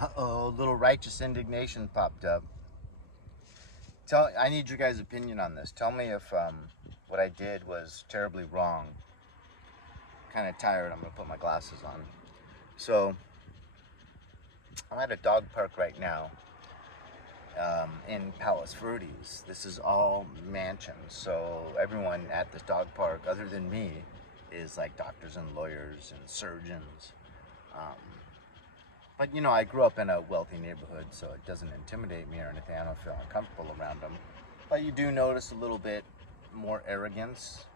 Uh-oh, little righteous indignation popped up. I need your guys' opinion on this. Tell me if what I did was terribly wrong. Kind of tired. I'm gonna put my glasses on. So I'm at a dog park right now in Palos Verdes. This is all mansions, so everyone at this dog park, other than me, is like doctors and lawyers and surgeons. Um, but you know, I grew up in a wealthy neighborhood, so it doesn't intimidate me or anything. I don't feel uncomfortable around them. But you do notice a little bit more arrogance.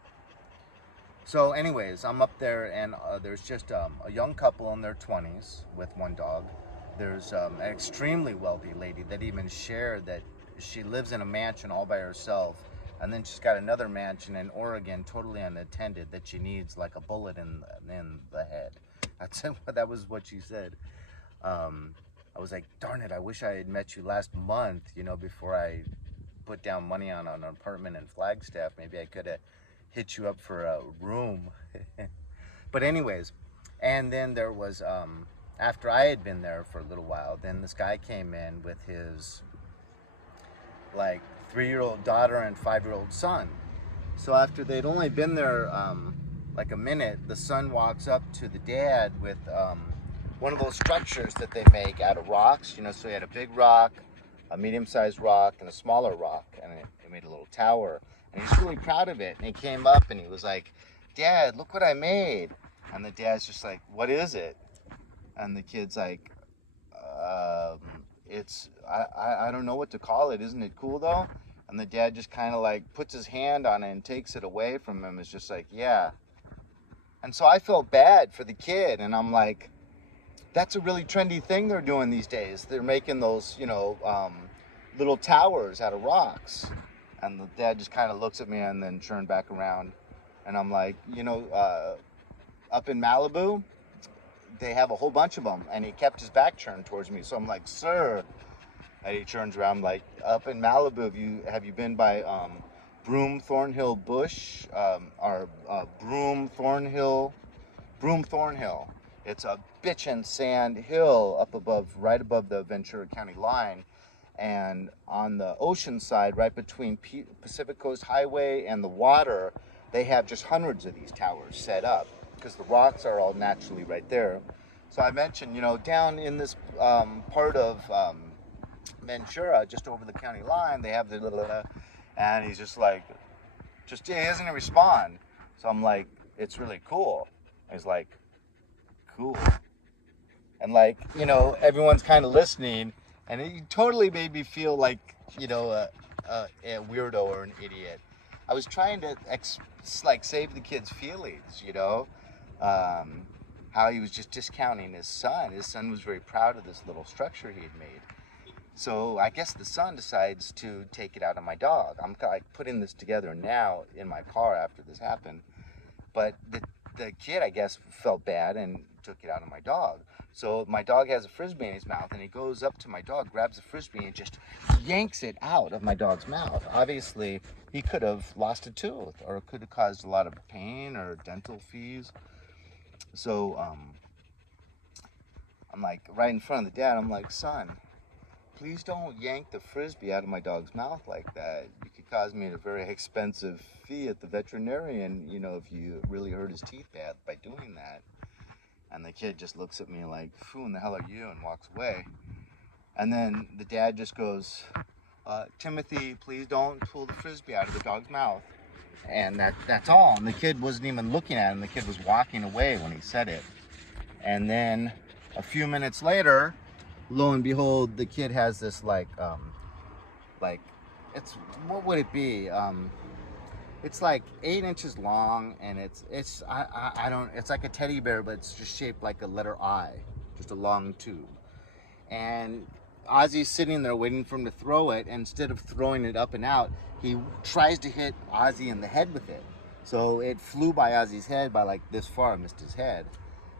So, anyways, I'm up there, and there's just a young couple in their 20s with one dog. There's an extremely wealthy lady that even shared that she lives in a mansion all by herself, and then she's got another mansion in Oregon, totally unattended, that she needs like a bullet in the head. That was what she said. I was like, darn it, I wish I had met you last month, before I put down money on an apartment in Flagstaff. Maybe I could have hit you up for a room. But anyways, and then there was, after I had been there for a little while, then this guy came in with his like 3-year-old daughter and 5-year-old son. So after they'd only been there like a minute, the son walks up to the dad with one of those structures that they make out of rocks. So he had a big rock, a medium-sized rock, and a smaller rock, and it made a little tower. And he's really proud of it. And he came up and he was like, "Dad, look what I made." And the dad's just like, "What is it?" And the kid's like, "It's I don't know what to call it. Isn't it cool though?" And the dad just kind of like puts his hand on it and takes it away from him. It's just like, "Yeah." And so I felt bad for the kid, and I'm like, that's a really trendy thing they're doing these days. They're making those, little towers out of rocks. And the dad just kind of looks at me and then turned back around. And I'm like, up in Malibu, they have a whole bunch of them. And he kept his back turned towards me. So I'm like, "Sir." And he turns around, like, "Up in Malibu, have you been by Broom Thornhill Bush? Or Broom Thornhill? Broom Thornhill. It's a bitchin' sand hill up above, right above the Ventura County line. And on the ocean side, right between Pacific Coast Highway and the water, they have just hundreds of these towers set up because the rocks are all naturally right there." So I mentioned, down in this part of Ventura, just over the county line, they have the little, and he's just like, he doesn't even respond. So I'm like, "It's really cool." He's like, "Cool." And like, everyone's kind of listening, and it totally made me feel like, a weirdo or an idiot. I was trying to save the kid's feelings, how he was just discounting his son. His son was very proud of this little structure he had made. So I guess the son decides to take it out on my dog. I'm like putting this together now in my car after this happened. But the kid, I guess, felt bad and took it out on my dog. So my dog has a Frisbee in his mouth, and he goes up to my dog, grabs the Frisbee, and just yanks it out of my dog's mouth. Obviously, he could have lost a tooth, or it could have caused a lot of pain or dental fees. So I'm like, right in front of the dad, I'm like, "Son, please don't yank the Frisbee out of my dog's mouth like that. You could cause me a very expensive fee at the veterinarian, if you really hurt his teeth bad by doing that." And the kid just looks at me like, "Who in the hell are you?" and walks away. And then the dad just goes, "Timothy, please don't pull the Frisbee out of the dog's mouth." And that's all. And the kid wasn't even looking at him. The kid was walking away when he said it. And then a few minutes later, lo and behold, the kid has this like it's, what would it be? It's like 8 inches long, and I don't, it's like a teddy bear, but it's just shaped like a letter I, just a long tube. And Ozzy's sitting there waiting for him to throw it, and instead of throwing it up and out, he tries to hit Ozzy in the head with it. So it flew by Ozzy's head by like this far, missed his head.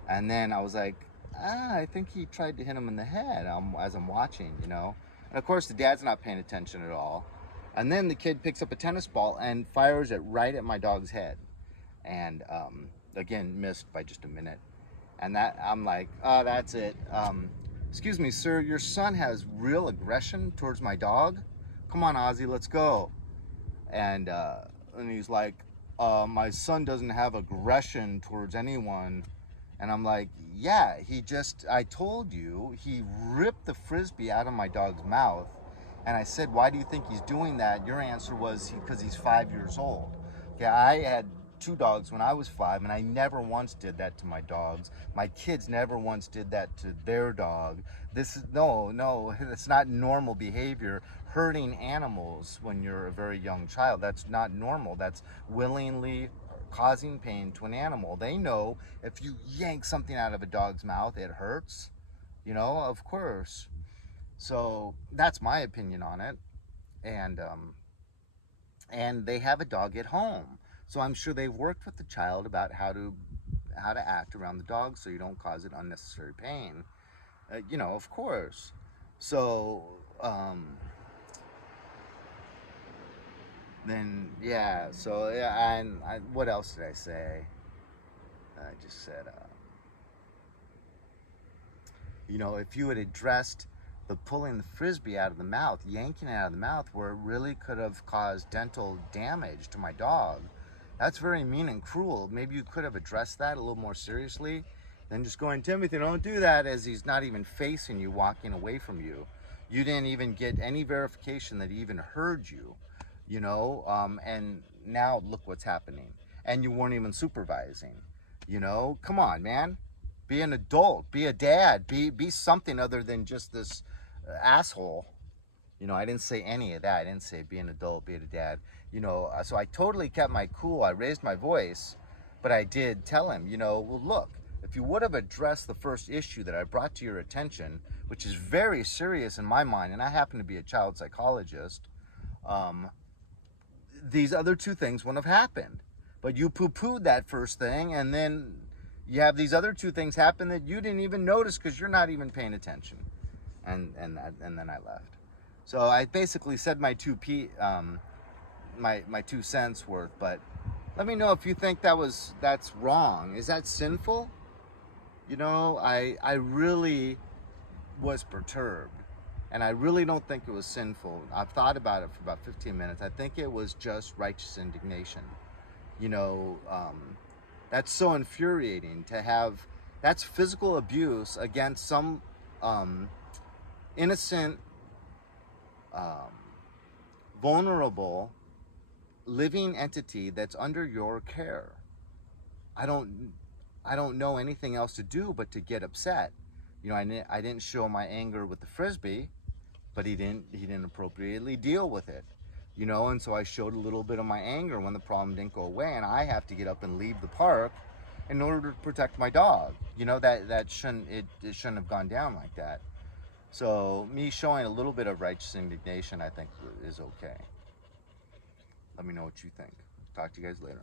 And then I was like, I think he tried to hit him in the head as I'm watching, And of course, the dad's not paying attention at all. And then the kid picks up a tennis ball and fires it right at my dog's head. And again, missed by just a minute. And that, I'm like, oh, that's it. excuse me, sir, your son has real aggression towards my dog. Come on, Ozzy, let's go. And he's like, my son doesn't have aggression towards anyone. And I'm like, yeah, I told you, he ripped the Frisbee out of my dog's mouth. And I said, why do you think he's doing that? Your answer was because he's 5 years old. Okay, I had 2 dogs when I was 5, and I never once did that to my dogs. My kids never once did that to their dog. No, it's not normal behavior. Hurting animals when you're a very young child, that's not normal. That's willingly causing pain to an animal. They know if you yank something out of a dog's mouth, it hurts, of course. So that's my opinion on it. And they have a dog at home, so I'm sure they've worked with the child about how to act around the dog so you don't cause it unnecessary pain. Of course. So then yeah. So yeah. And what else did I say? I just said, if you had addressed the pulling the Frisbee out of the mouth, yanking it out of the mouth, where it really could have caused dental damage to my dog, that's very mean and cruel. Maybe you could have addressed that a little more seriously than just going, Timothy, don't do that, as he's not even facing you, walking away from you. You didn't even get any verification that he even heard you, and now look what's happening. And you weren't even supervising. Come on, man. Be an adult, be a dad, be something other than just this asshole. I didn't say any of that. I didn't say be an adult, be a dad. So I totally kept my cool. I raised my voice, but I did tell him, well, look, if you would have addressed the first issue that I brought to your attention, which is very serious in my mind, and I happen to be a child psychologist, these other 2 things wouldn't have happened. But you poo-pooed that first thing, and then you have these other 2 things happen that you didn't even notice because you're not even paying attention. And then I left. So I basically said my 2 cents worth. But let me know if you think that's wrong. Is that sinful? I really was perturbed, and I really don't think it was sinful. I've thought about it for about 15 minutes. I think it was just righteous indignation. That's so infuriating to have. That's physical abuse against some innocent, vulnerable, living entity that's under your care. I don't know anything else to do but to get upset. I didn't show my anger with the Frisbee, but he didn't appropriately deal with it. And so I showed a little bit of my anger when the problem didn't go away, and I have to get up and leave the park in order to protect my dog. That shouldn't have gone down like that. So me showing a little bit of righteous indignation, I think, is okay. Let me know what you think. Talk to you guys later.